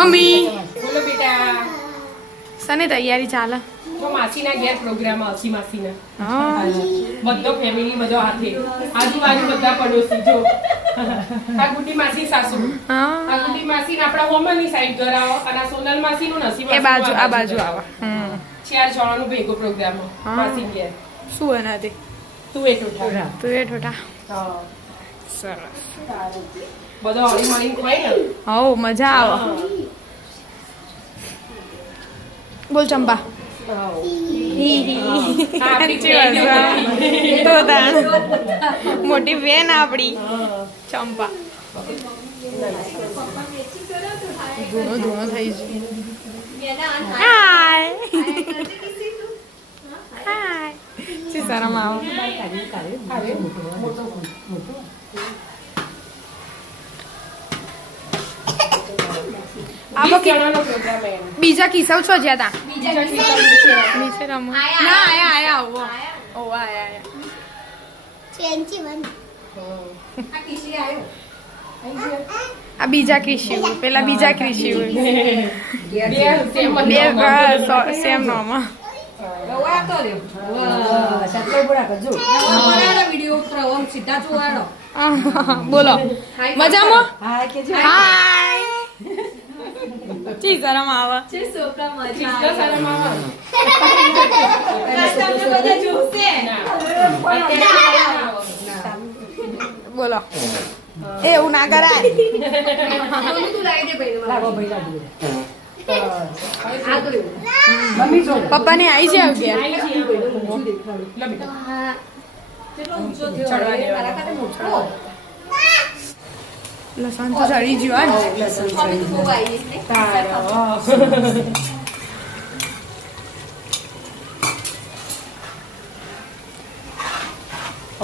Mummy બોલો બેટા. સને તૈયારી ચાલે તો માસીના ઘેર પ્રોગ્રામ આવશે માસીના. હા બધો ફેમિલી બધો હાથે આજુબાજુ બધા પડોશી જો આ ગુડી માસી સાસુ આ ગુડી માસી ને આપણા હોમની સાઈડ ઘર આવો અને આ સોનલ માસી નું નસીબ એ બાજુ આ બાજુ આવે ચાર જણાનો ભેગો પ્રોગ્રામ માસી ઘેર. શું એના તે તું એ ટોઠા હા સરસ બધો હળી મળીને ખવાય ને. હો મજા આવે બોલ ચંપા તો તાણ મોટી બેન આપડી ચંપા ધૂણો ધૂણો થઈ ગયો હાય હાય શી શરમ આવે બીજા કિસ્સાઓ છો જ્યાં તા નીચે રમો ના આયા આવો ઓ આયા આ બીજા કૃષિ પેલા બીજા કૃષિ સેમ નોમાં બોલો મજામાં હાય ચી શરમ આવે બોલો એવું ના કરાય પપ્પા ને આવી જાય લસણ તો ચડી ગયું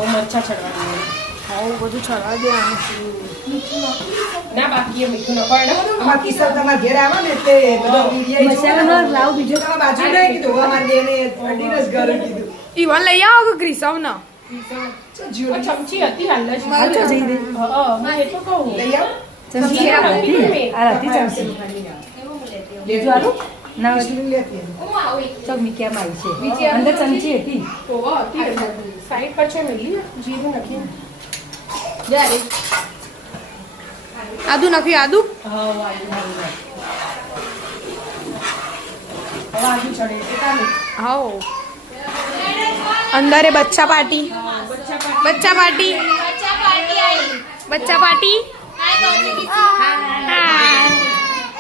મરચા ચડવાની આવું બધું ચડવા દેવાનું ના બાકી મીઠું ન પડે બાકી સૌ તમારા ઘેર આવે ને તે બધો મસાલો લાવ બીજો તમારા બાજુ નહીં કીધું અમાર દેને અડીરસ ઘર કીધું ઈવન લઈ આવો કે ગ્રીસવ ન ચમચી હતી હાલ જ મારો જઈ દે હું એટલું કહું લઈ આવ ચમચી આ હતી ચમચી લેજો આલો ના વચલી લેતી ચક મિક્યા મારી છે અંદર ચમચી હતી સાઈડ પર છે મેલી જીરું નાખી આદુ નાખ્યું આદુ આદુ ચડે હાઉ અંદરે બચ્ચા પાર્ટી બચ્ચા પાર્ટી બચ્ચા પાર્ટી હાય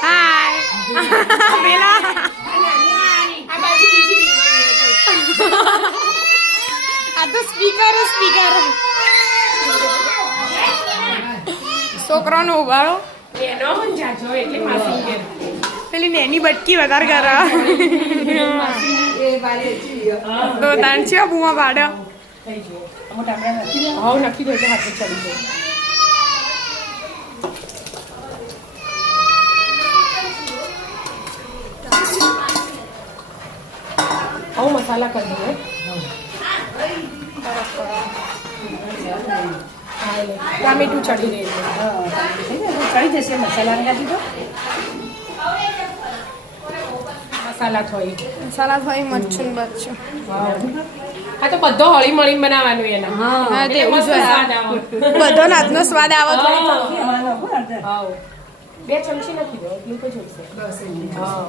હાય પેલા આ તો સ્પીકર છોકરાનો ઉભાડો એનો જાજો એટલે માસી કે પેલી નેની બટકી વધારે કરે એ વાલે જી તો તાણ છે બુમા પાડે થઈ ગયો મોટા આપણે નથી હાવ નાખી દો એટલે હાથે ચડી જાય આવો મસાલા કરી દો ટામેટું ચડી રહ્યું ચડી જશે મસાલા નાખી દો મસાલા થોઈ મસાલા ભાઈ મરચું બચ્ચું આ તો બધો હળી મળીને બનાવવાનું એના હા તે એવું મસ્ત જ સ્વાદ આવે. બધો નાતનો સ્વાદ આવે હાવ. 2 ચમચી નાખી દો એટલું તો જોઈશે હા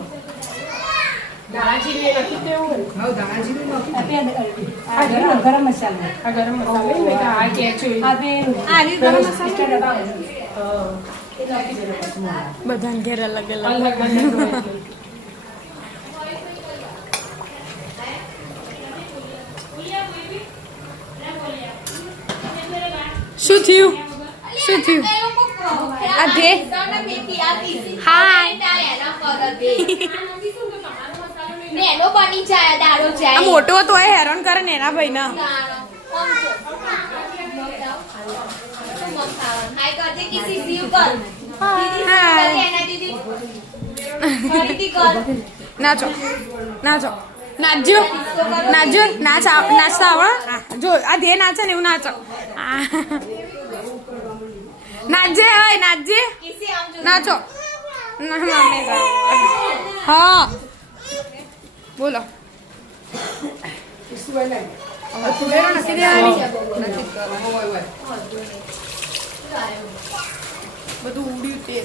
દાણા જીરું એ નાખી દેવું ને હા દાણા જીરું નાખી આ ગરમ મસાલો આ ગરમ મસાલો ને આ કેચું આ ગરમ મસાલો હા બધાને ઘેર અલગ અલગ અલગ બધું શું થયું આ દે હાય નેનો બની જાય દાડો આ જાય મોટો તો એ હેરાન કરે ને એના ભાઈ ના હાય કરજે કિસી સીવ કર દીદી ફરીથી કર નાચો નાચો નાચજો નાચજો નાચતા આવડે જો આ ધે નાચે ને એવું નાચો નાચજે હવે નાચજે કિસી આમ જો નાચો ના મમ્મી હા બોલો ફુલેરો નથી દેવાની બધું ઉડ્યું તે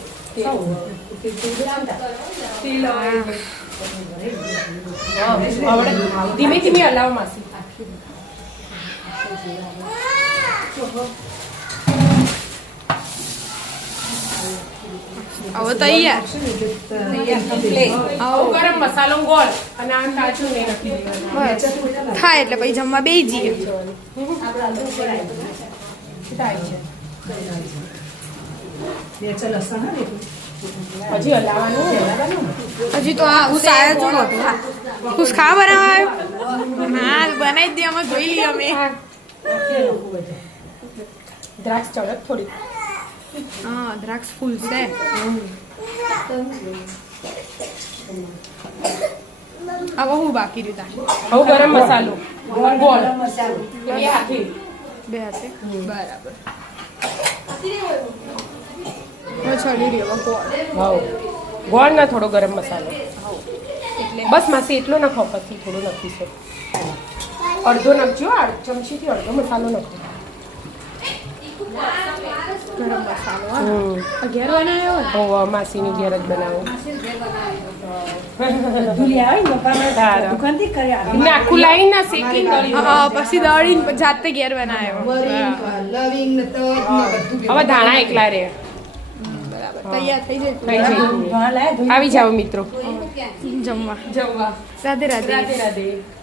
ધીમે ધીમે હલાવો માસી હવે તૈયાર ગરમ મસાલો ગોળ અને આ કાચું નહીં નાખી દેવાનું બસ થાય એટલે પછી જમવા બેસી જઈએ હજી હલાવવાનું હજી તો આ હું સારા જ નહોતું ખુશ ખા બનાવવા આવ્યો હા બનાવી જ દે અમે જોઈ લઈએ અમે દ્રાક્ષ ચડક થોડી હા દ્રાક્ષ ફૂલ છે હવે હું બાકી રહ્યું હવે ગરમ મસાલો ગોળ બે હાથે બે હાથે બરાબર હવે ચડી રહ્યો ગોળ ગોળ ના થોડો ગરમ મસાલો બસ માસી એટલો નાખો પછી થોડું નાખીશું અડધો નાખજો ચમચીથી અડધો મસાલો નાખો ગરમ મસાલો ઘેર બનાવ્યો માસીની ઘેર જ બનાવો દુકાનથી કર્યા આખું લાઈન ના શેકી હા પછી દળીને જાતે ઘેર બનાવ્યો હવે ધાણા એકલા રે બરાબર તૈયાર થઈ જાય થઈ જાય આવી જાઓ મિત્રો જમવા જમવા રાધે રાધે રાધે રાધે